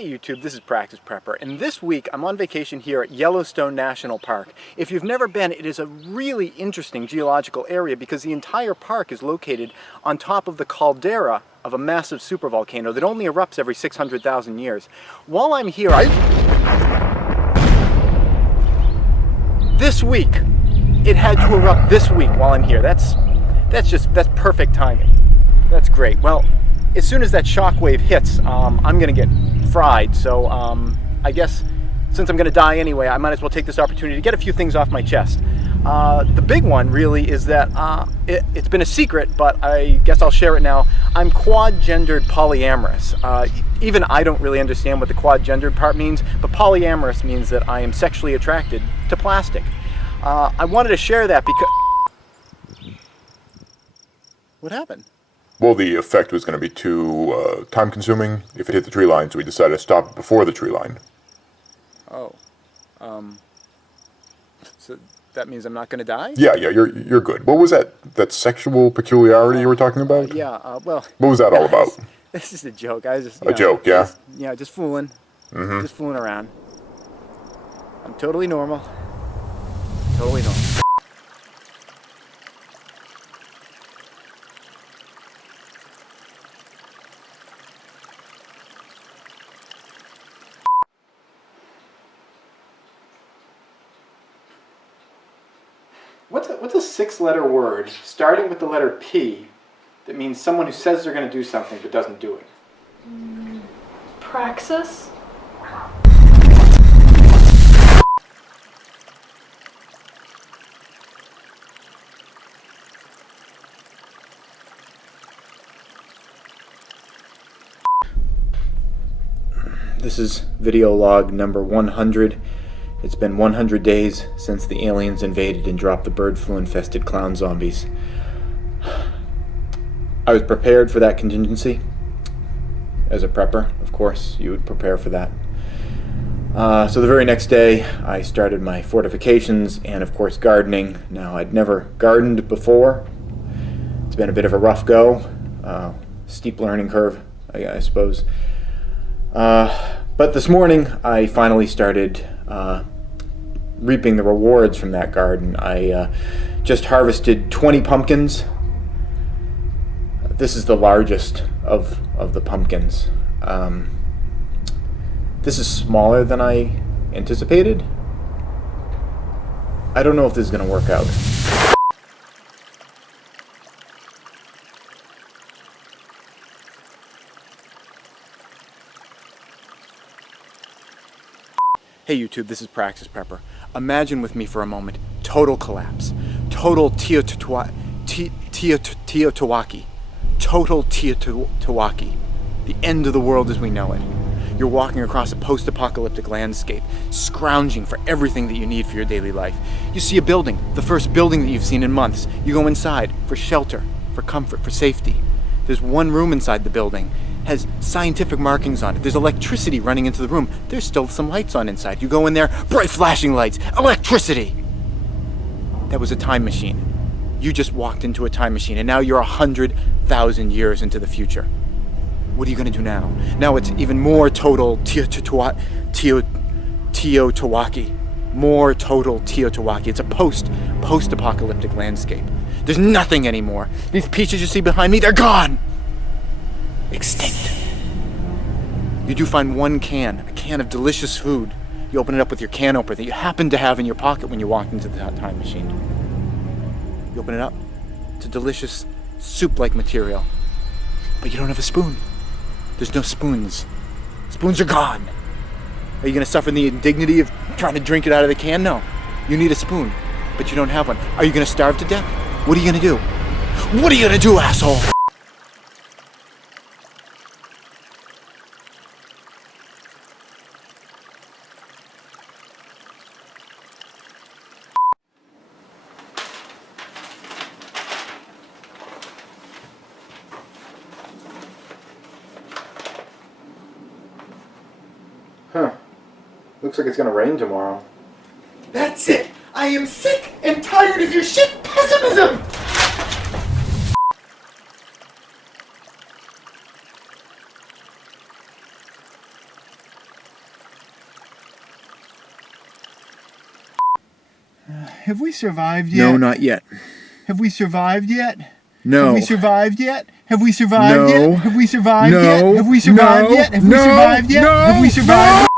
Hey YouTube, this is Praxis Prepper, and this week I'm on vacation here at Yellowstone National Park. If you've never been, it is a really interesting geological area because the entire park is located on top of the caldera of a massive supervolcano that only erupts every 600,000 years. While I'm here, this week, it had to erupt this week while I'm here. That's perfect timing. That's great. Well, as soon as that shockwave hits, I'm gonna get fried, so I guess since I'm gonna die anyway, I might as well take this opportunity to get a few things off my chest. The big one really is that it's been a secret, but I guess I'll share it now. I'm quad-gendered polyamorous. Even I don't really understand what the quad-gendered part means, but polyamorous means that I am sexually attracted to plastic. I wanted to share that because... What happened? Well, the effect was going to be too time-consuming if it hit the tree line, so we decided to stop it before the tree line. Oh, so that means I'm not going to die? Yeah, you're good. What was that sexual peculiarity you were talking about? Well... What was that all about? This is a joke. I was just... A joke, yeah? Just fooling. Mm-hmm. Just fooling around. I'm totally normal. Totally normal. What's a six-letter word starting with the letter P that means someone who says they're going to do something but doesn't do it? Praxis? This is video log number 100. It's been 100 days since the aliens invaded and dropped the bird flu-infested clown zombies. I was prepared for that contingency. As a prepper, of course, you would prepare for that. So the very next day, I started my fortifications and, of course, gardening. Now, I'd never gardened before. It's been a bit of a rough go. Steep learning curve, I suppose. But this morning, I finally started reaping the rewards from that garden. I just harvested 20 pumpkins. This is the largest of the pumpkins. This is smaller than I anticipated. I don't know if this is going to work out. Hey YouTube, this is Praxis Prepper. Imagine with me for a moment, total collapse. Total Teotihuacan. Total Teotihuacan. The end of the world as we know it. You're walking across a post-apocalyptic landscape, scrounging for everything that you need for your daily life. You see a building, the first building that you've seen in months. You go inside for shelter, for comfort, for safety. There's one room inside the building. Has scientific markings on it. There's electricity running into the room. There's still some lights on inside. You go in there, bright flashing lights, electricity! That was a time machine. You just walked into a time machine and now you're 100,000 years into the future. What are you gonna do now? Now it's even more total Teotihuacan. More total Teotihuacan. It's a post-apocalyptic landscape. There's nothing anymore. These peaches you see behind me, they're gone! Extinct. You do find one can, a can of delicious food. You open it up with your can opener that you happen to have in your pocket when you walked into the time machine. You open it up. It's a delicious soup-like material. But you don't have a spoon. There's no spoons. Spoons are gone. Are you going to suffer the indignity of trying to drink it out of the can? No. You need a spoon, but you don't have one. Are you going to starve to death? What are you going to do? What are you going to do, asshole? Huh. Looks like it's gonna rain tomorrow. That's it! I am sick and tired of your shit pessimism! Have we survived No, yet? not yet. Have we survived yet? No. Have we survived yet? Have we survived No. yet? Have we survived No. yet? Have we survived No. yet? Have we No. survived yet? No. Have we survived?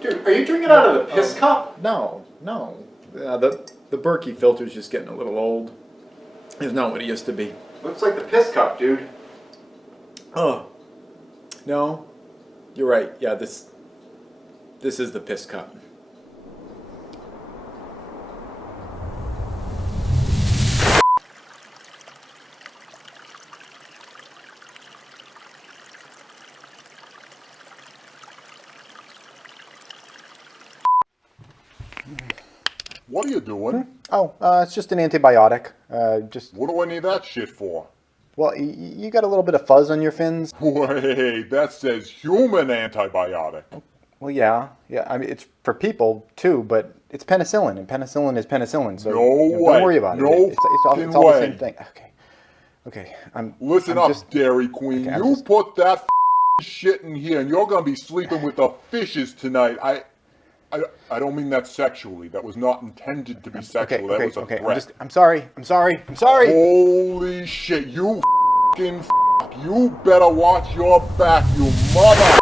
Dude, are you drinking out of the piss cup? No. The Berkey filter's just getting a little old. It's not what it used to be. Looks like the piss cup, dude. Oh. No. You're right. Yeah, this is the piss cup. What are you doing? Oh, it's just an antibiotic. What do I need that shit for? Well, you got a little bit of fuzz on your fins. Wait, that says human antibiotic. Well, yeah. I mean, it's for people too, but it's penicillin, and penicillin is penicillin. So No don't way. worry about No it. It's all fucking the same way. thing. Okay. Listen I'm up, just- Dairy Queen. Okay, I'm You just- put that shit in here, and you're gonna be sleeping with the fishes tonight. I don't mean that sexually. That was not intended to be sexual. That was a threat. I'm sorry. Holy shit! You fucking you better watch your back, you mother.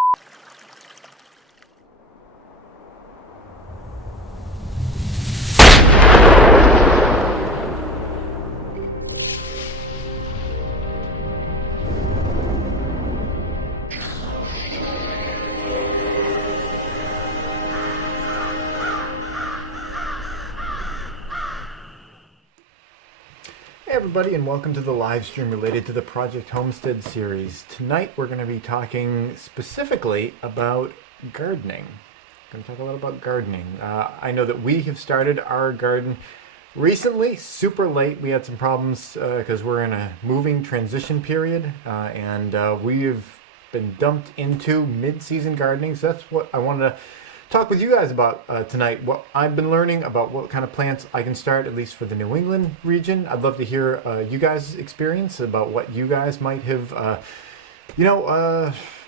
Hey everybody, and welcome to the live stream related to the Project Homestead series. Tonight we're going to be talking specifically about gardening. We're going to talk a lot about gardening. I know that we have started our garden recently, super late. We had some problems because we're in a moving transition period, and we have been dumped into mid-season gardening. So that's what I wanted to talk with you guys about tonight. What I've been learning about what kind of plants I can start, at least for the New England region. I'd love to hear you guys' experience about what you guys might have,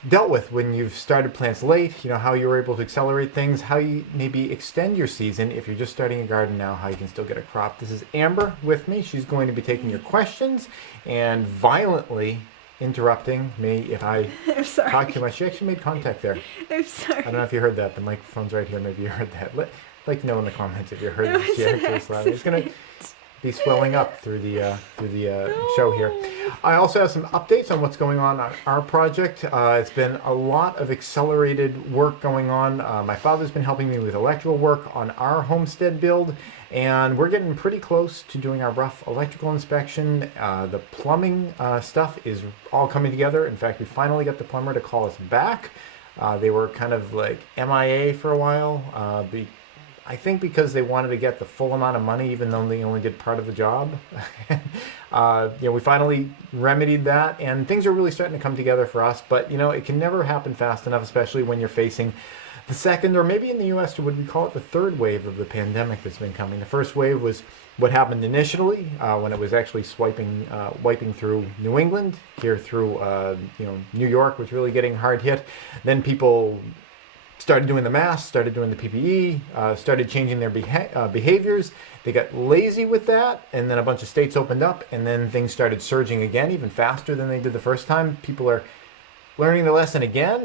dealt with when you've started plants late. You know, how you were able to accelerate things, how you maybe extend your season if you're just starting a garden now, how you can still get a crop. This is Amber with me. She's going to be taking your questions and violently interrupting me if I I'm sorry. talk too much. She actually made contact there. I'm sorry. I don't know if you heard that. The microphone's right here. Maybe you heard that. Like to know in the comments if you heard It this. was Yeah, an it's loud. It's gonna accident. be swelling up through the show here. I also have some updates on what's going on our project. It's been a lot of accelerated work going on. My father's been helping me with electrical work on our homestead build, and we're getting pretty close to doing our rough electrical inspection. The plumbing stuff is all coming together. In fact, we finally got the plumber to call us back. They were kind of like MIA for a while. I think because they wanted to get the full amount of money, even though they only did part of the job. We finally remedied that, and things are really starting to come together for us. But it can never happen fast enough, especially when you're facing the second, or maybe in the U.S., would we call it the third wave of the pandemic that's been coming. The first wave was what happened initially when it was actually wiping through New England, here through New York was really getting hard hit. Then people started doing the masks, started doing the PPE, started changing their behaviors. They got lazy with that, and then a bunch of states opened up, and then things started surging again, even faster than they did the first time. People are learning the lesson again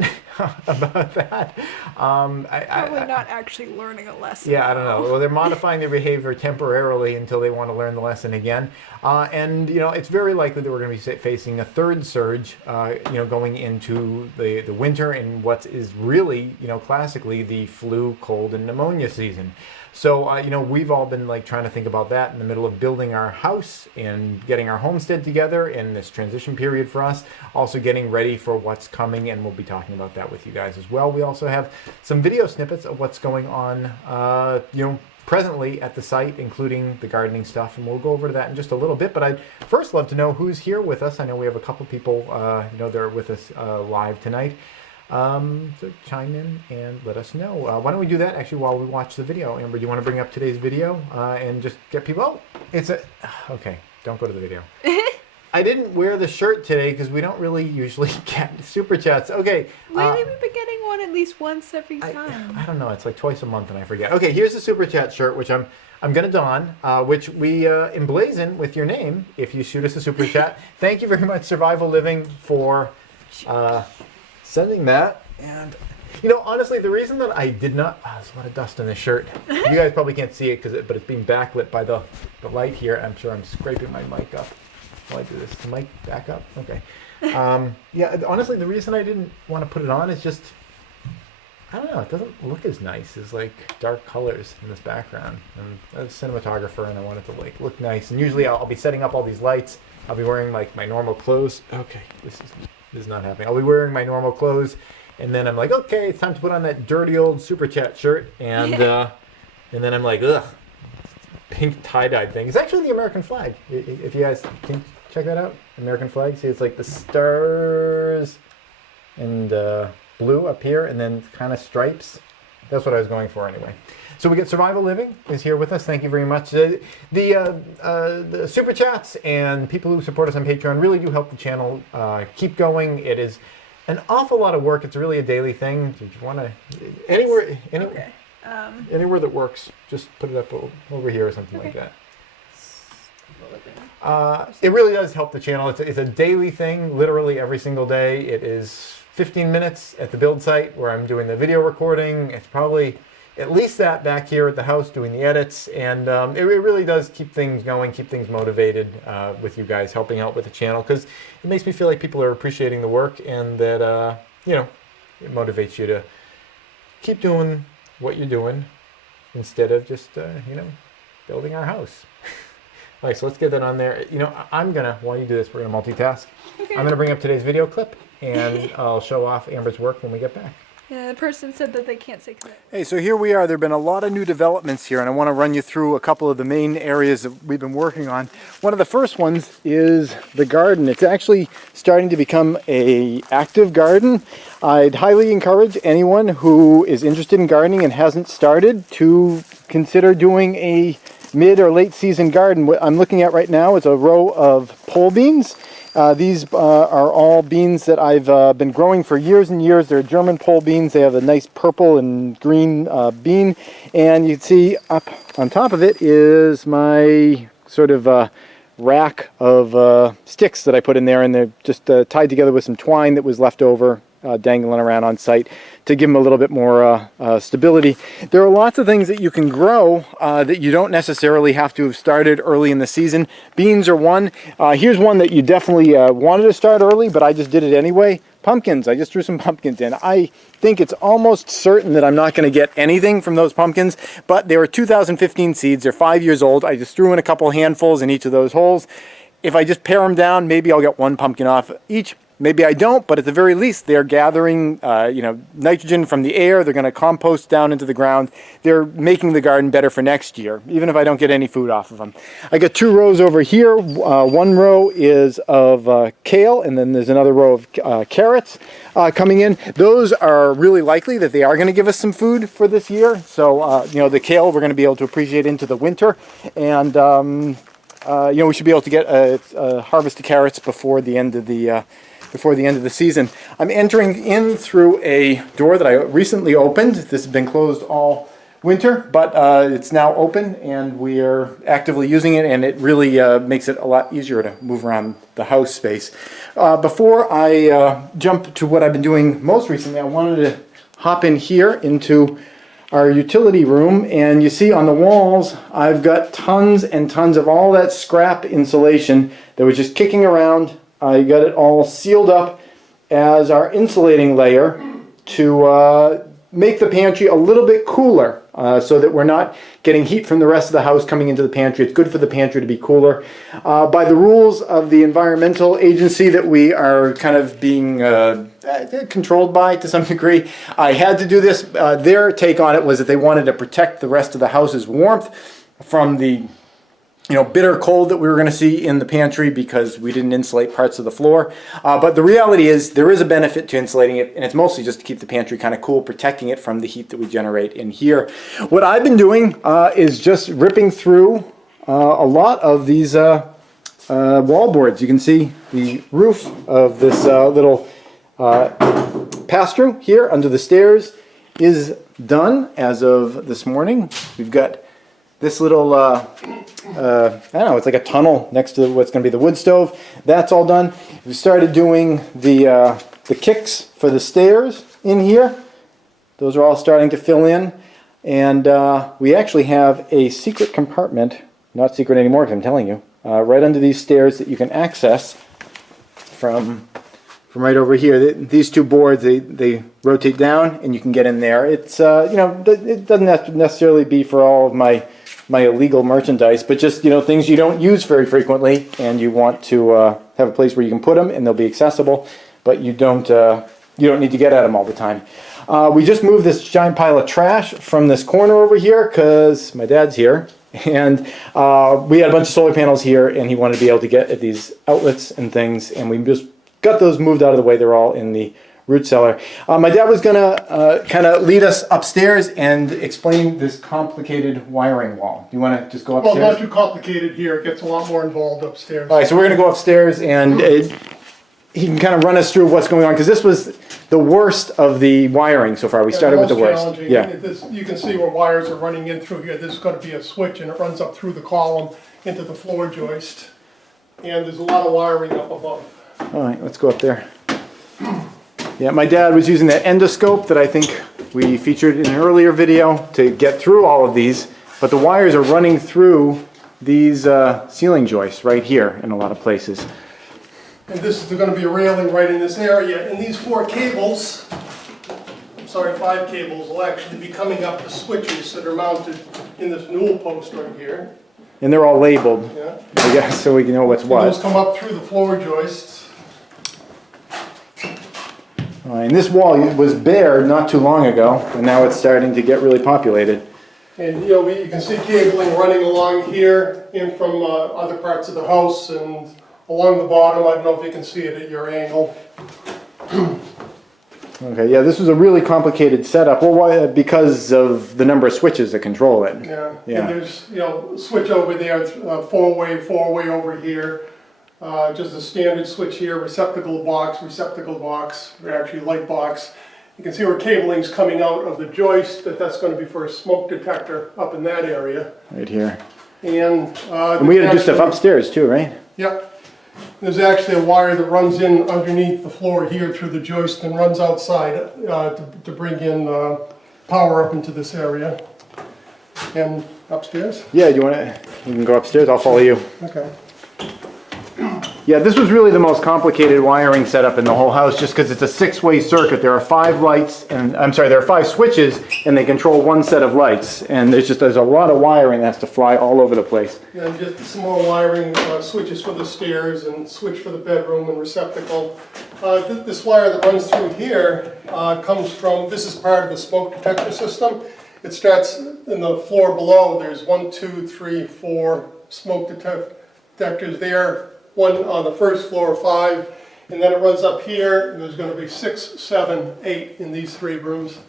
about that. Probably not actually learning a lesson. Yeah, I don't know. Well, they're modifying their behavior temporarily until they want to learn the lesson again. And it's very likely that we're going to be facing a third surge, going into the winter and what is really, classically the flu, cold, and pneumonia season. So, we've all been trying to think about that in the middle of building our house and getting our homestead together in this transition period for us. Also getting ready for what's coming, and we'll be talking about that with you guys as well. We also have some video snippets of what's going on, presently at the site, including the gardening stuff, and we'll go over to that in just a little bit. But I'd first love to know who's here with us. I know we have a couple people, that are with us live tonight. So chime in and let us know. Why don't we do that actually while we watch the video? Amber, do you want to bring up today's video and just get people? Oh, it's a. Okay, don't go to the video. I didn't wear the shirt today because we don't really usually get super chats. Okay. Lately, we've been getting one at least once every time. I don't know. It's like twice a month, and I forget. Okay, here's the super chat shirt, which I'm gonna don, which we emblazon with your name if you shoot us a super chat. Thank you very much, Survival Living, for sending that. And you know, honestly, the reason that I did not, there's a lot of dust in this shirt. You guys probably can't see it but it's being backlit by the light here. I'm sure I'm scraping my mic up. While I do this, the mic back up. Okay. Yeah, honestly, the reason I didn't want to put it on is just, I don't know, it doesn't look as nice as like dark colors in this background. I'm a cinematographer and I want it to like look nice. And usually I'll be setting up all these lights. I'll be wearing like my normal clothes. Okay, this is not happening. I'll be wearing my normal clothes, and then I'm like, okay, it's time to put on that dirty old super chat shirt, and then I'm like, ugh, pink tie-dye thing. It's actually the American flag. If you guys can check that out, American flag. See, it's like the stars and blue up here, and then kind of stripes. That's what I was going for anyway. So we get Survival Living is here with us. Thank you very much. The super chats and people who support us on Patreon really do help the channel keep going. It is an awful lot of work. It's really a daily thing. If you want to anywhere that works, just put it up over here or something like that. It really does help the channel. It's a daily thing, literally every single day. It is 15 minutes at the build site where I'm doing the video recording. It's probably at least that back here at the house doing the edits, and it really does keep things going, keep things motivated with you guys helping out with the channel, because it makes me feel like people are appreciating the work, and that you know, it motivates you to keep doing what you're doing instead of just you know, building our house. All right, so let's get that on there. You know, while you do this, we're gonna multitask. Okay. I'm gonna bring up today's video clip, and I'll show off Amber's work when we get back. Yeah, the person said that they can't say commit. Hey, so here we are. There have been a lot of new developments here, and I want to run you through a couple of the main areas that we've been working on. One of the first ones is the garden. It's actually starting to become an active garden. I'd highly encourage anyone who is interested in gardening and hasn't started to consider doing a mid or late season garden. What I'm looking at right now is a row of pole beans. These are all beans that I've been growing for years and years. They're German pole beans. They have a nice purple and green bean. And you can see up on top of it is my sort of rack of sticks that I put in there. And they're just tied together with some twine that was left over dangling around on site to give them a little bit more stability. There are lots of things that you can grow that you don't necessarily have to have started early in the season. Beans are one. Here's one that you definitely wanted to start early, but I just did it anyway. Pumpkins. I just threw some pumpkins in. I think it's almost certain that I'm not going to get anything from those pumpkins, but they were 2015 seeds. They're 5 years old. I just threw in a couple handfuls in each of those holes. If I just pare them down, maybe I'll get one pumpkin off each. Maybe I don't, but at the very least, they're gathering you know, nitrogen from the air. They're going to compost down into the ground. They're making the garden better for next year, even if I don't get any food off of them. I got two rows over here. One row is of kale, and then there's another row of carrots coming in. Those are really likely that they are going to give us some food for this year. So, you know, the kale we're going to be able to appreciate into the winter, and you know, we should be able to get a harvest of carrots before the end of the season. I'm entering in through a door that I recently opened. This has been closed all winter, but it's now open and we are actively using it, and it really makes it a lot easier to move around the house space. Before I jump to what I've been doing most recently, I wanted to hop in here into our utility room, and you see on the walls I've got tons and tons of all that scrap insulation that was just kicking around. I got it all sealed up as our insulating layer to make the pantry a little bit cooler so that we're not getting heat from the rest of the house coming into the pantry. It's good for the pantry to be cooler. By the rules of the environmental agency that we are kind of being controlled by to some degree, I had to do this. Their take on it was that they wanted to protect the rest of the house's warmth from the bitter cold that we were going to see in the pantry because we didn't insulate parts of the floor. But the reality is there is a benefit to insulating it, and it's mostly just to keep the pantry kind of cool, protecting it from the heat that we generate in here. What I've been doing is just ripping through a lot of these wall boards. You can see the roof of this little pass-through here under the stairs is done as of this morning. We've got this little, I don't know, it's like a tunnel next to what's going to be the wood stove. That's all done. We started doing the kicks for the stairs in here. Those are all starting to fill in. And we actually have a secret compartment, not secret anymore because I'm telling you, right under these stairs that you can access from right over here. These two boards, they rotate down and you can get in there. It's, it doesn't have to necessarily be for all of my illegal merchandise, but just, things you don't use very frequently and you want to have a place where you can put them and they'll be accessible, but you don't need to get at them all the time. We just moved this giant pile of trash from this corner over here because my dad's here, and we had a bunch of solar panels here and he wanted to be able to get at these outlets and things, and we just got those moved out of the way. They're all in the root cellar. My dad was going to kind of lead us upstairs and explain this complicated wiring wall. You want to just go upstairs? Well, not too complicated here. It gets a lot more involved upstairs. All right, so we're going to go upstairs and he can kind of run us through what's going on because this was the worst of the wiring so far. We started with the worst. Challenging. Yeah. You can see where wires are running in through here. This is going to be a switch and it runs up through the column into the floor joist. And there's a lot of wiring up above. All right, let's go up there. Yeah, my dad was using that endoscope that I think we featured in an earlier video to get through all of these, but the wires are running through these ceiling joists right here in a lot of places. And this is going to be a railing right in this area. And these 4 cables, I'm sorry, 5 cables, will actually be coming up the switches that are mounted in this newel post right here. And they're all labeled, Yeah. I guess, so we can know what's And what. those come up through the floor joists. And this wall was bare not too long ago, and now it's starting to get really populated. And you can see cabling running along here in from other parts of the house and along the bottom. I don't know if you can see it at your angle. Okay, yeah, this was a really complicated setup. Well, why? Because of the number of switches that control it. Yeah. Yeah. And there's switch over there, four-way over here. Just a standard switch here, receptacle box, or actually light box. You can see where cabling's coming out of the joist, that's going to be for a smoke detector up in that area. Right here. And we had to do stuff upstairs too, right? Yep. There's actually a wire that runs in underneath the floor here through the joist and runs outside to bring in power up into this area. And upstairs? Yeah, you can go upstairs, I'll follow you. Okay. Yeah, this was really the most complicated wiring setup in the whole house just because it's a 6-way circuit. There are 5 lights, and there are 5 switches, and they control 1 set of lights. And there's a lot of wiring that has to fly all over the place. Yeah, and just some more wiring, switches for the stairs and switch for the bedroom and receptacle. This wire that runs through here comes from, this is part of the smoke detector system. It starts in the floor below. There's 1, 2, 3, 4 smoke detectors there. 1 on the first floor, 5, and then it runs up here, and there's going to be 6, 7, 8 in these 3 rooms.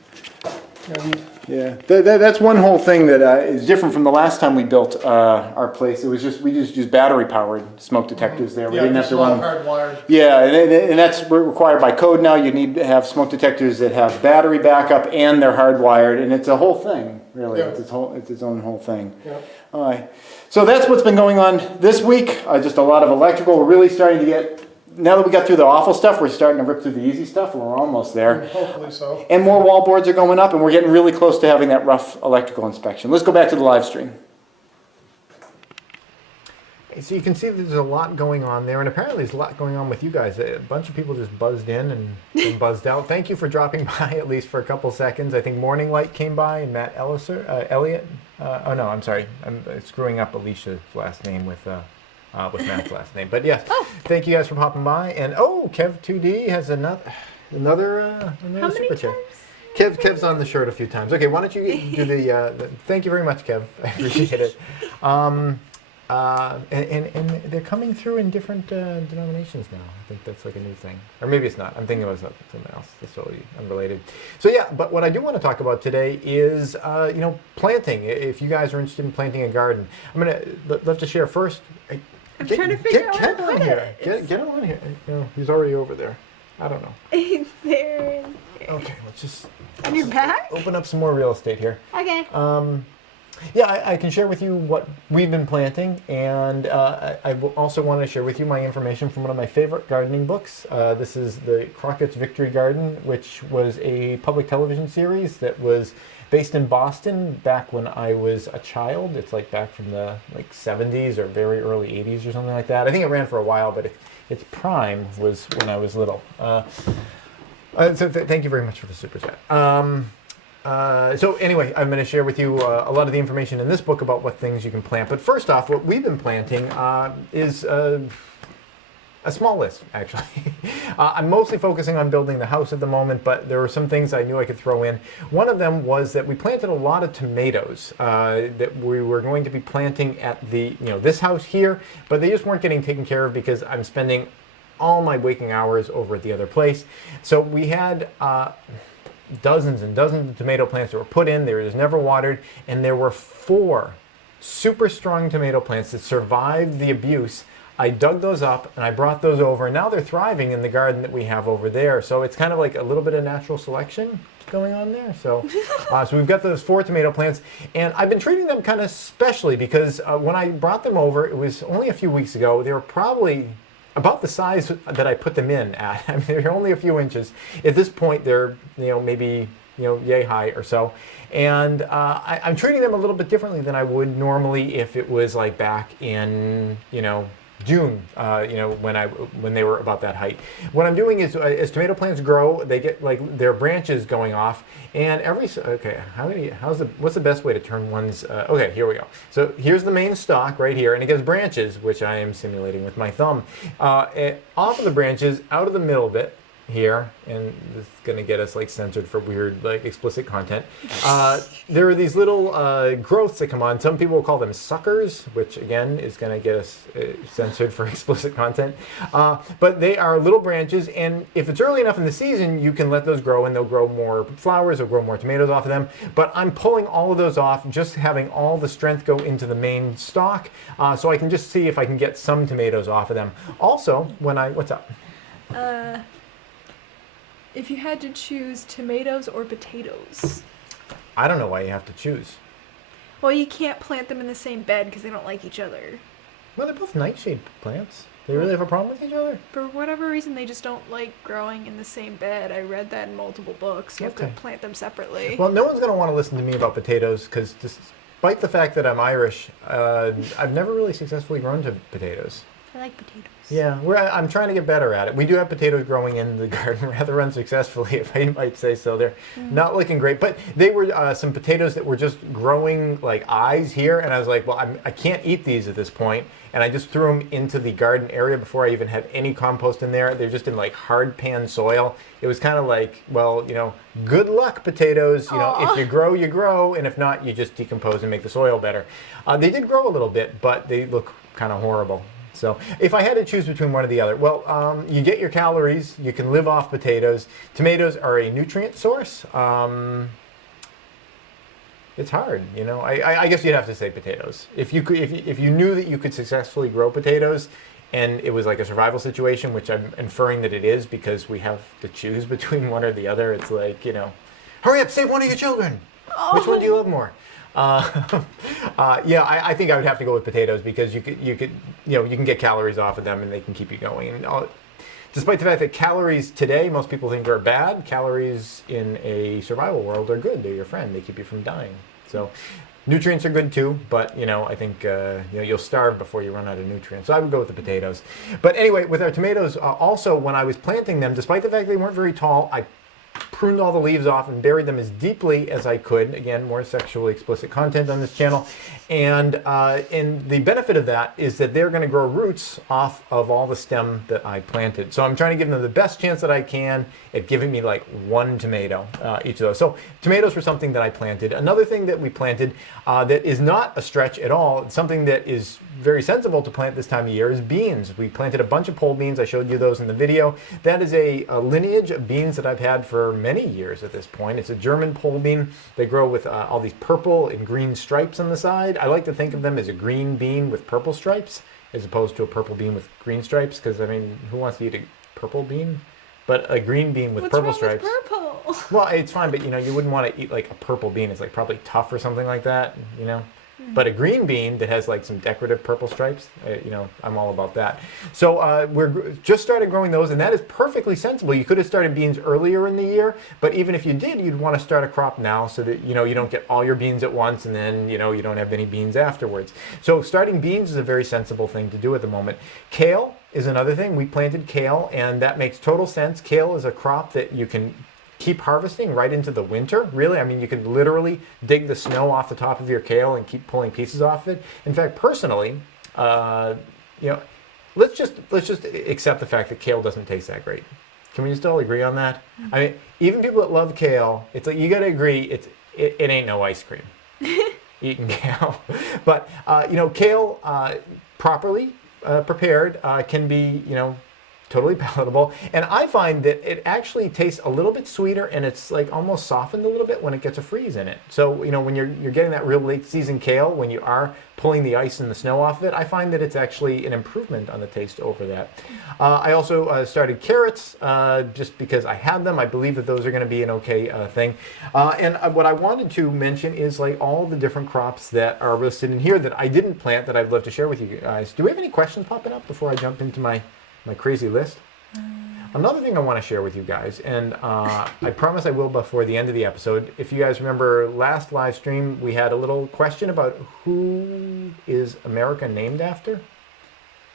And yeah, that's one whole thing that is different from the last time we built our place. It was we just used battery-powered smoke detectors there. We didn't have to run hardwired. Yeah, and that's required by code now. You need to have smoke detectors that have battery backup and they're hardwired, and it's a whole thing, really. Yeah. It's its own whole thing. Yeah. All right. So that's what's been going on this week. Just a lot of electrical. We're really starting to get, now that we got through the awful stuff, we're starting to rip through the easy stuff, and we're almost there. Hopefully so. And more wall boards are going up, and we're getting really close to having that rough electrical inspection. Let's go back to the live stream. So you can see there's a lot going on there, and apparently there's a lot going on with you guys. A bunch of people just buzzed in and buzzed out. Thank you for dropping by, at least for a couple seconds. I think Morning Light came by, and Matt Elliott. Oh no, I'm sorry. I'm screwing up Alicia's last name with Matt's last name. But yes, thank you guys for popping by. And Kev2D has another How many super chat. times? Kev's on the shirt a few times. Okay, why don't you do the thank you very much, Kev. I appreciate it. and they're coming through in different denominations now. I think that's like a new thing, or maybe it's not. I'm thinking about something else that's totally unrelated. So yeah, but what I do want to talk about today is planting. If you guys are interested in planting a garden, I'm gonna love to share first. I'm trying to figure out Ken where to on put here. it. Get him on here. He's already over there. I don't know. It's there. Okay, let's just On your back? open up some more real estate here. Okay. Yeah, I can share with you what we've been planting, and I also want to share with you my information from one of my favorite gardening books. This is the Crockett's Victory Garden, which was a public television series that was based in Boston back when I was a child. It's like back from the 70s or very early 80s or something like that. I think it ran for a while, but its prime was when I was little. Thank you very much for the super chat. So anyway, I'm going to share with you a lot of the information in this book about what things you can plant. But first off, what we've been planting is a small list, actually. I'm mostly focusing on building the house at the moment, but there were some things I knew I could throw in. One of them was that we planted a lot of tomatoes that we were going to be planting at the, this house here, but they just weren't getting taken care of because I'm spending all my waking hours over at the other place. So we had dozens and dozens of tomato plants that were put in. They were just never watered, and there were 4 super strong tomato plants that survived the abuse. I dug those up and I brought those over, and now they're thriving in the garden that we have over there. So it's kind of like a little bit of natural selection going on there. So, so we've got those 4 tomato plants, and I've been treating them kind of specially because when I brought them over, it was only a few weeks ago. They were probably about the size that I put them in at. I mean, they're only a few inches. At this point, they're maybe yay high or so. And I'm treating them a little bit differently than I would normally if it was like back in June, when they were about that height. What I'm doing is, as tomato plants grow, they get like their branches going off, and what's the best way to turn one's? Okay, here we go. So here's the main stalk right here, and it gets branches, which I am simulating with my thumb, off of the branches, out of the middle bit here, and this is going to get us censored for weird explicit content. There are these little growths that come on. Some people will call them suckers, which again is going to get us censored for explicit content. But they are little branches, and if it's early enough in the season, you can let those grow, and they'll grow more flowers, they'll grow more tomatoes off of them. But I'm pulling all of those off, just having all the strength go into the main stalk, so I can just see if I can get some tomatoes off of them. Also, what's up? If you had to choose tomatoes or potatoes. I don't know why you have to choose. Well, you can't plant them in the same bed because they don't like each other. Well, they're both nightshade plants. They really have a problem with each other? For whatever reason, they just don't like growing in the same bed. I read that in multiple books. You have to plant them separately. Well, no one's going to want to listen to me about potatoes because despite the fact that I'm Irish, I've never really successfully grown potatoes. I like potatoes. Yeah, I'm trying to get better at it. We do have potatoes growing in the garden rather unsuccessfully, if I might say so. They're not looking great, but they were some potatoes that were just growing like eyes here, and I was like, well, I can't eat these at this point, and I just threw them into the garden area before I even had any compost in there. They're just in like hard pan soil. It was kind of like, well, good luck, potatoes. If you grow, you grow, and if not, you just decompose and make the soil better. They did grow a little bit, but they look kind of horrible. So if I had to choose between one or the other, well, you get your calories. You can live off potatoes. Tomatoes are a nutrient source. It's hard, I guess you'd have to say potatoes. If you knew that you could successfully grow potatoes, and it was like a survival situation, which I'm inferring that it is because we have to choose between one or the other. It's like, hurry up, save one of your children. Which one do you love more? Yeah, I think I would have to go with potatoes because you can get calories off of them and they can keep you going. And despite the fact that calories today most people think are bad, calories in a survival world are good. They're your friend. They keep you from dying. So nutrients are good too, but I think you'll starve before you run out of nutrients. So I would go with the potatoes. But anyway, with our tomatoes, also when I was planting them, despite the fact they weren't very tall, I pruned all the leaves off and buried them as deeply as I could. Again, more sexually explicit content on this channel. And the benefit of that is that they're going to grow roots off of all the stem that I planted. So I'm trying to give them the best chance that I can at giving me like one tomato each of those. So tomatoes were something that I planted. Another thing that we planted that is not a stretch at all, it's something that is very sensible to plant this time of year is beans. We planted a bunch of pole beans. I showed you those in the video. That is a lineage of beans that I've had for many years at this point. It's a German pole bean. They grow with all these purple and green stripes on the side. I like to think of them as a green bean with purple stripes as opposed to a purple bean with green stripes, because, I mean, who wants to eat a purple bean? But a green bean with purple stripes. What's wrong with purple? Well, it's fine, but you wouldn't want to eat like a purple bean. It's like probably tough or something like that, But a green bean that has like some decorative purple stripes, I'm all about that. So we're just started growing those, and that is perfectly sensible. You could have started beans earlier in the year, but even if you did, you'd want to start a crop now so that you don't get all your beans at once, and then you don't have any beans afterwards. So starting beans is a very sensible thing to do at the moment. Kale is another thing. We planted kale, and that makes total sense. Kale is a crop that you can keep harvesting right into the winter. Really, I mean, you could literally dig the snow off the top of your kale and keep pulling pieces off it. In fact, personally, let's just accept the fact that kale doesn't taste that great. Can we just all agree on that? I mean, even people that love kale, it's like you got to agree, it ain't no ice cream eating kale. But kale properly prepared can be totally palatable, and I find that it actually tastes a little bit sweeter, and it's like almost softened a little bit when it gets a freeze in it. So when you're getting that real late season kale, when you are pulling the ice and the snow off of it, I find that it's actually an improvement on the taste over that. I also started carrots just because I had them. I believe that those are going to be an okay thing. And what I wanted to mention is like all the different crops that are listed in here that I didn't plant that I'd love to share with you guys. Do we have any questions popping up before I jump into my crazy list? Another thing I want to share with you guys, and I promise I will before the end of the episode. If you guys remember last live stream, we had a little question about who is America named after,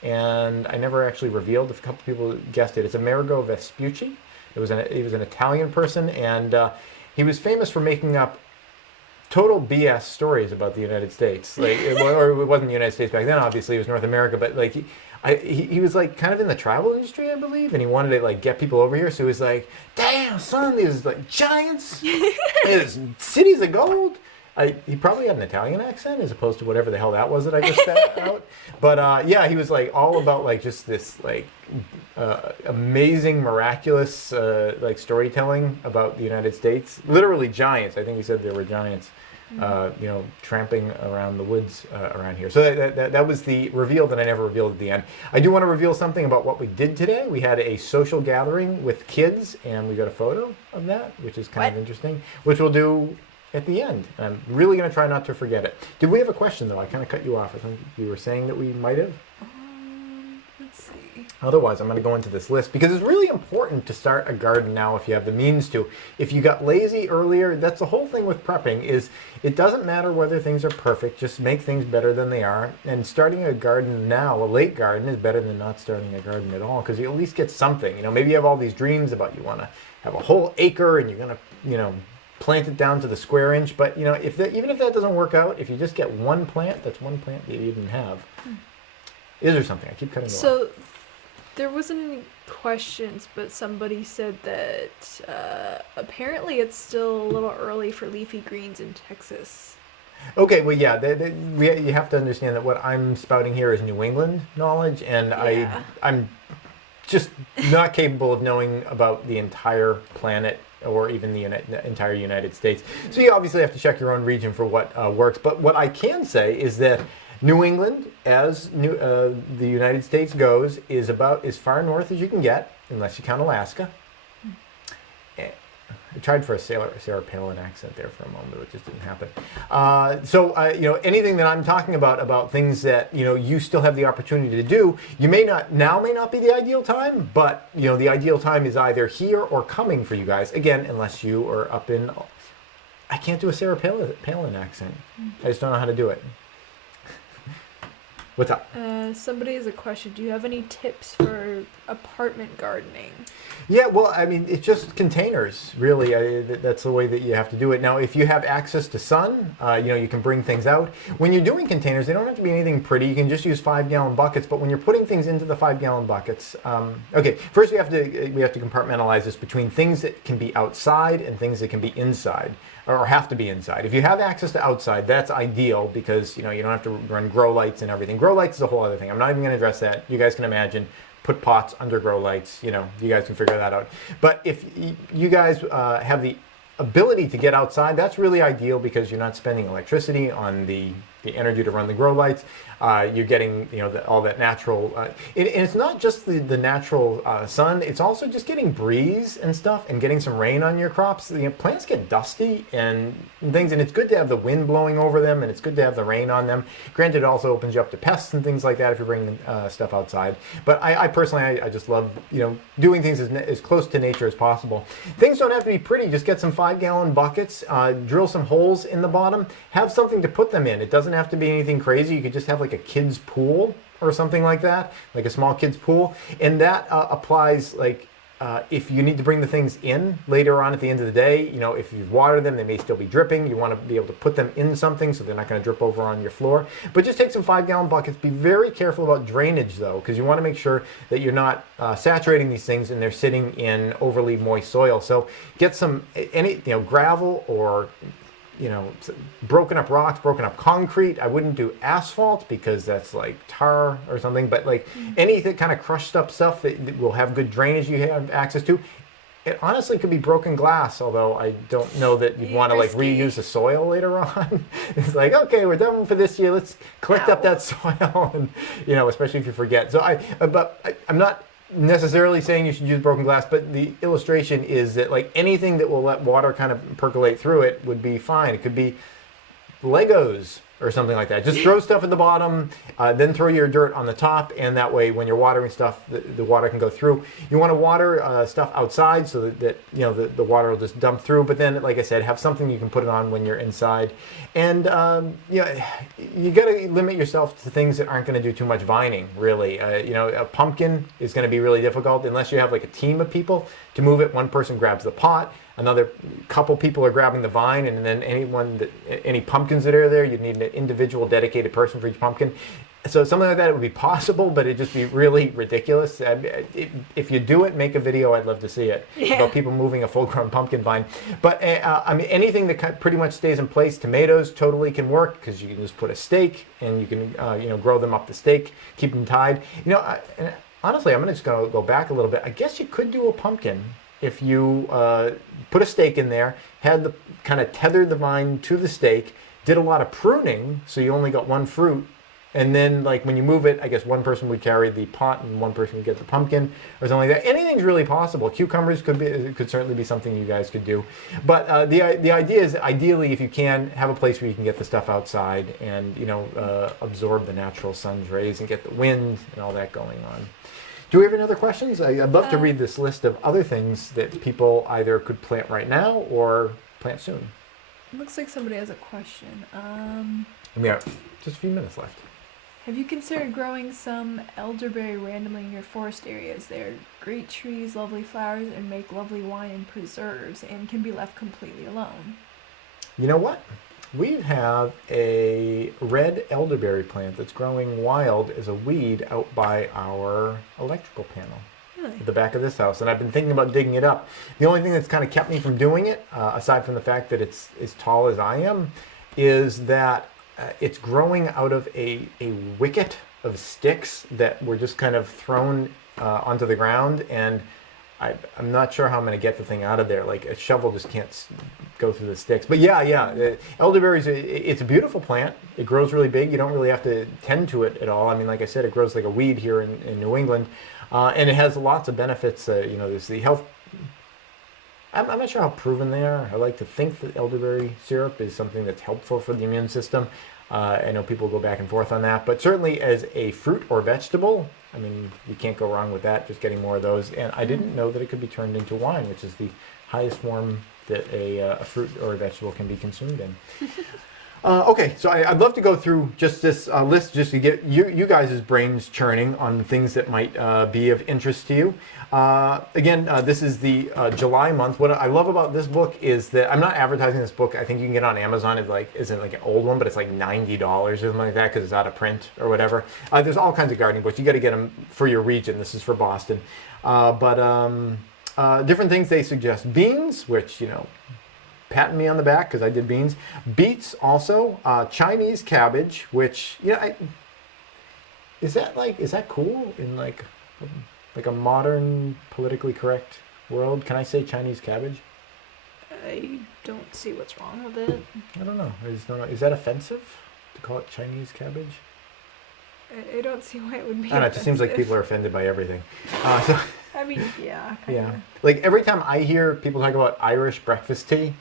and I never actually revealed. If a couple people guessed it, it's Amerigo Vespucci. He was an Italian person, and he was famous for making up total BS stories about the United States. Or it wasn't the United States back then. Obviously, it was North America, but like he was like kind of in the travel industry, I believe, and he wanted to like get people over here. So he was like, "Damn, son, these like giants, there's cities of gold." He probably had an Italian accent as opposed to whatever the hell that was that I just spat out. But yeah, he was like all about like just this like amazing, miraculous like storytelling about the United States. Literally giants. I think he said there were giants. Tramping around the woods around here. So that was the reveal that I never revealed at the end. I do want to reveal something about what we did today. We had a social gathering with kids, and we got a photo of that, which is kind of interesting, which we'll do at the end. I'm really going to try not to forget it. Did we have a question, though? I kind of cut you off. I think you were saying that we might have. Let's see. Otherwise, I'm going to go into this list because it's really important to start a garden now if you have the means to. If you got lazy earlier, that's the whole thing with prepping is it doesn't matter whether things are perfect, just make things better than they are. And starting a garden now, a late garden, is better than not starting a garden at all because you at least get something. Maybe you have all these dreams about you want to have a whole acre and you're going to, plant it down to the square inch. But, even if that doesn't work out, if you just get one plant, that's one plant that you didn't have. Is there something? I keep cutting you off. So there wasn't any questions, but somebody said that apparently it's still a little early for leafy greens in Texas. Okay, well, yeah, you have to understand that what I'm spouting here is New England knowledge, and Yeah. I'm just not capable of knowing about the entire planet or even the entire United States. So you obviously have to check your own region for what works. But what I can say is that New England, as the United States goes, is about as far north as you can get, unless you count Alaska. I tried for a Sarah Palin accent there for a moment, but it just didn't happen. Anything that I'm talking about things that you still have the opportunity to do, may not be the ideal time, but the ideal time is either here or coming for you guys. Again, unless you are up in. I can't do a Sarah Palin accent. I just don't know how to do it. What's up? Somebody has a question. Do you have any tips for apartment gardening? Yeah, well, I mean, it's just containers, really. That's the way that you have to do it. Now, if you have access to sun, you can bring things out. When you're doing containers, they don't have to be anything pretty. You can just use 5-gallon buckets. But when you're putting things into the 5-gallon buckets, first we have to compartmentalize this between things that can be outside and things that can be inside, or have to be inside. If you have access to outside, that's ideal because you don't have to run grow lights and everything. Grow grow lights is a whole other thing. I'm not even going to address that. You guys can imagine. Put pots under grow lights. You guys can figure that out. But if you guys have the ability to get outside, that's really ideal because you're not spending electricity on the energy to run the grow lights. You're getting all that natural, and it's not just the natural sun. It's also just getting breeze and stuff, and getting some rain on your crops. Plants get dusty and things, and it's good to have the wind blowing over them, and it's good to have the rain on them. Granted, it also opens you up to pests and things like that if you're bringing stuff outside. But I personally, I just love doing things as close to nature as possible. Things don't have to be pretty. Just get some 5-gallon buckets, drill some holes in the bottom, have something to put them in. It doesn't have to be anything crazy. You could just have like a kid's pool or something like that, like a small kid's pool. And that applies like if you need to bring the things in later on at the end of the day, if you water them, they may still be dripping. You want to be able to put them in something so they're not going to drip over on your floor. But just take some 5-gallon buckets. Be very careful about drainage though, because you want to make sure that you're not saturating these things and they're sitting in overly moist soil. So get some gravel or broken up rocks, broken up concrete. I wouldn't do asphalt because that's like tar or something, but like any kind of crushed up stuff that will have good drainage you have access to. It honestly could be broken glass, although I don't know that you'd want to like reuse the soil later on. It's like, okay, we're done for this year. Let's collect up that soil, and especially if you forget. So I'm not necessarily saying you should use broken glass, but the illustration is that like anything that will let water kind of percolate through it would be fine. It could be Legos or something like that. Just throw stuff at the bottom, then throw your dirt on the top, and that way when you're watering stuff, the water can go through. You want to water stuff outside so that the water will just dump through, but then, like I said, have something you can put it on when you're inside. And you got to limit yourself to things that aren't going to do too much vining, really. A pumpkin is going to be really difficult unless you have like a team of people to move it. One person grabs the pot, another couple people are grabbing the vine, and then any pumpkins that are there, you'd need an individual dedicated person for each pumpkin. So something like that would be possible, but it'd just be really ridiculous. If you do it, make a video. I'd love to see it about people moving a full-grown pumpkin vine. But anything that pretty much stays in place. Tomatoes totally can work because you can just put a stake and you can grow them up the stake, keep them tied. And honestly, I'm just going to go back a little bit. I guess you could do a pumpkin if you put a stake in there, had the kind of tethered the vine to the stake, did a lot of pruning, so you only got one fruit, and then like when you move it, I guess one person would carry the pot and one person would get the pumpkin or something like that. Anything's really possible. Cucumbers could certainly be something you guys could do. But the idea is, ideally, if you can, have a place where you can get the stuff outside and absorb the natural sun's rays and get the wind and all that going on. Do we have any other questions? I'd love to read this list of other things that people either could plant right now or plant soon. Looks like somebody has a question. And we have just a few minutes left. Have you considered growing some elderberry randomly in your forest areas? They're great trees, lovely flowers, and make lovely wine and preserves, and can be left completely alone. You know what? We have a red elderberry plant that's growing wild as a weed out by our electrical panel. Really? At the back of this house, and I've been thinking about digging it up. The only thing that's kind of kept me from doing it, aside from the fact that it's as tall as I am, is that it's growing out of a wicket of sticks that were just kind of thrown onto the ground, and I'm not sure how I'm going to get the thing out of there. Like a shovel just can't go through the sticks. But yeah, elderberries, it's a beautiful plant. It grows really big. You don't really have to tend to it at all. I mean, like I said, it grows like a weed here in New England. And it has lots of benefits. There's the health. I'm not sure how proven they are. I like to think that elderberry syrup is something that's helpful for the immune system. I know people go back and forth on that, but certainly as a fruit or vegetable, I mean, you can't go wrong with that, just getting more of those. And I didn't know that it could be turned into wine, which is the highest form that a fruit or a vegetable can be consumed in. Okay, so I'd love to go through just this list just to get you guys' brains churning on things that might be of interest to you. Again, this is the July month. What I love about this book is that I'm not advertising this book. I think you can get it on Amazon. It isn't like an old one, but it's like $90 or something like that because it's out of print or whatever. There's all kinds of gardening books. You got to get them for your region. This is for Boston. Different things they suggest. Beans, which, patting me on the back because I did beans. Beets also. Chinese cabbage, which, Is that cool in like a modern politically correct world? Can I say Chinese cabbage? I don't see what's wrong with it. I don't know. I just don't know. Is that offensive to call it Chinese cabbage? I don't see why it would be. I don't know. It just seems like people are offended by everything. So, I mean, yeah. yeah. Kinda. Like every time I hear people talk about Irish breakfast tea,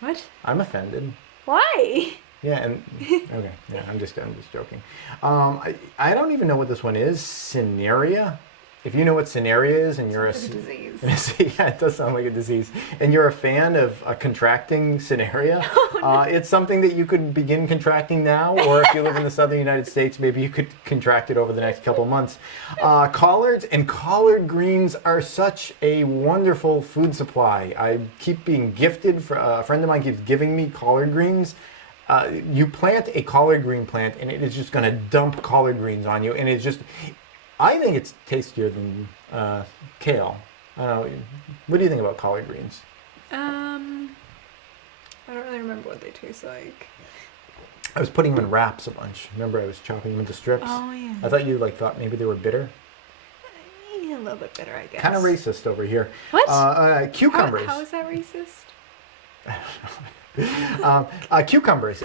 What? I'm offended. Why? Yeah, and okay, yeah, I'm just joking. I don't even know what this one is. Cinerea. If you know what cinerea is, and you're It's like a disease. yeah, it does sound like a disease, and you're a fan of contracting cinerea, it's something that you could begin contracting now, or if you live in the southern United States, maybe you could contract it over the next couple months. Collards and collard greens are such a wonderful food supply. I keep being gifted. A friend of mine keeps giving me collard greens. You plant a collard green plant, and it is just going to dump collard greens on you, and it's just. I think it's tastier than kale. I don't know. What do you think about collard greens? I don't really remember what they taste like. I was putting them in wraps a bunch. Remember, I was chopping them into strips. Oh yeah. I thought you thought maybe they were bitter. A little bit better, I guess. Kind of racist over here. What? Cucumbers. How is that racist? Cucumbers.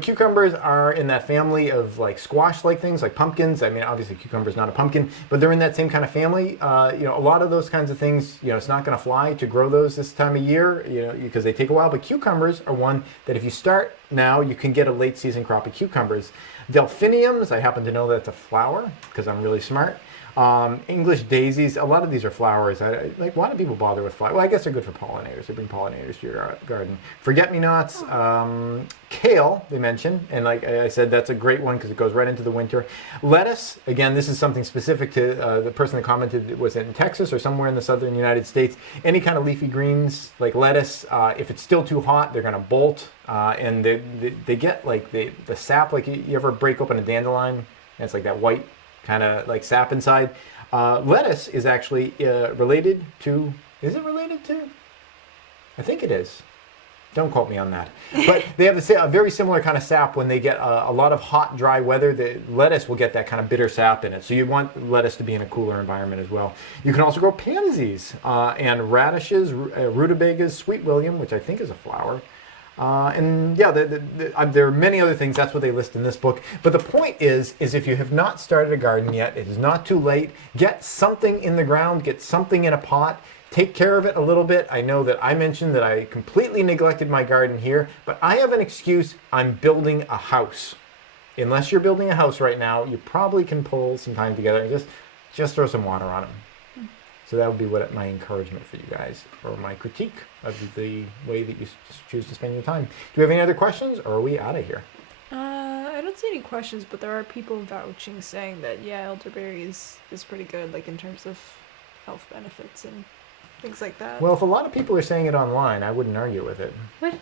Cucumbers are in that family of like squash-like things, like pumpkins. I mean, obviously, cucumber is not a pumpkin, but they're in that same kind of family. A lot of those kinds of things, it's not going to fly to grow those this time of year, because they take a while. But cucumbers are one that if you start now, you can get a late-season crop of cucumbers. Delphiniums, I happen to know that's a flower because I'm really smart. English daisies, a lot of these are flowers. Why do people bother with flowers? Well, I guess they're good for pollinators. They bring pollinators to your garden. Forget-me-nots, kale, they mention. And like I said, that's a great one because it goes right into the winter. Lettuce, again, this is something specific to the person that commented was in Texas or somewhere in the southern United States. Any kind of leafy greens like lettuce, if it's still too hot, they're going to bolt. And they get like the sap, like you ever break open a dandelion? And it's like that white kind of like sap inside. Lettuce is actually related to, is it related to? I think it is. Don't quote me on that. But they have a very similar kind of sap when they get a lot of hot, dry weather. The lettuce will get that kind of bitter sap in it. So you want lettuce to be in a cooler environment as well. You can also grow pansies and radishes, rutabagas, sweet william, which I think is a flower. There are many other things. That's what they list in this book. But the point is if you have not started a garden yet, it is not too late. Get something in the ground, get something in a pot, take care of it a little bit. I know that I mentioned that I completely neglected my garden here, but I have an excuse. I'm building a house. Unless you're building a house right now, you probably can pull some time together and just throw some water on them. So that would be my encouragement for you guys, or my critique of the way that you choose to spend your time. Do we have any other questions, or are we out of here? I don't see any questions, but there are people vouching saying that, yeah, elderberry is pretty good, like in terms of health benefits and things like that. Well, if a lot of people are saying it online, I wouldn't argue with it. What?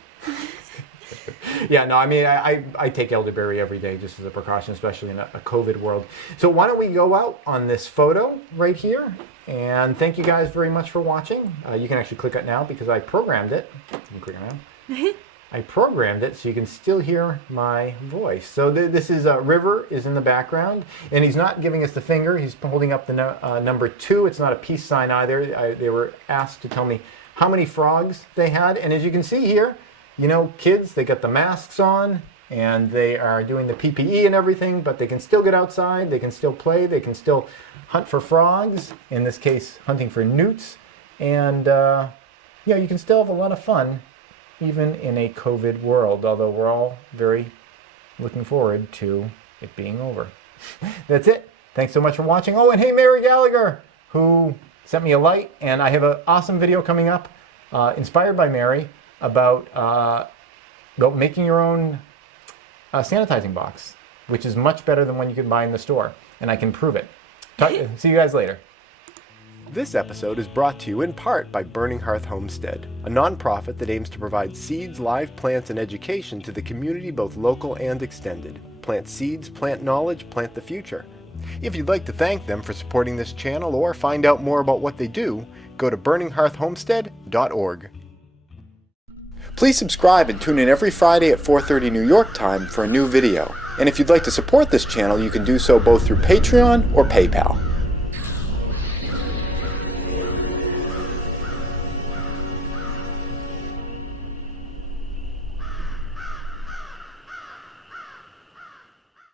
Yeah, no, I mean, I take elderberry every day just as a precaution, especially in a COVID world. So why don't we go out on this photo right here? And thank you guys very much for watching. You can actually click it now because I programmed it. You can click it now. I programmed it so you can still hear my voice. So this is River is in the background, and he's not giving us the finger. He's holding up the number 2. It's not a peace sign either. They were asked to tell me how many frogs they had, and as you can see here, kids, they got the masks on, and they are doing the PPE and everything, but they can still get outside, they can still play, they can still hunt for frogs, in this case, hunting for newts, and you can still have a lot of fun, even in a COVID world, although we're all very looking forward to it being over. That's it. Thanks so much for watching. Oh, and hey, Mary Gallagher, who sent me a light, and I have an awesome video coming up, inspired by Mary, about making your own sanitizing box, which is much better than one you can buy in the store, and I can prove it. See you guys later. This episode is brought to you in part by Burning Hearth Homestead, a nonprofit that aims to provide seeds, live plants, and education to the community, both local and extended. Plant seeds, plant knowledge, plant the future. If you'd like to thank them for supporting this channel or find out more about what they do, go to burninghearthhomestead.org. Please subscribe and tune in every Friday at 4:30 New York time for a new video. And if you'd like to support this channel, you can do so both through Patreon or PayPal.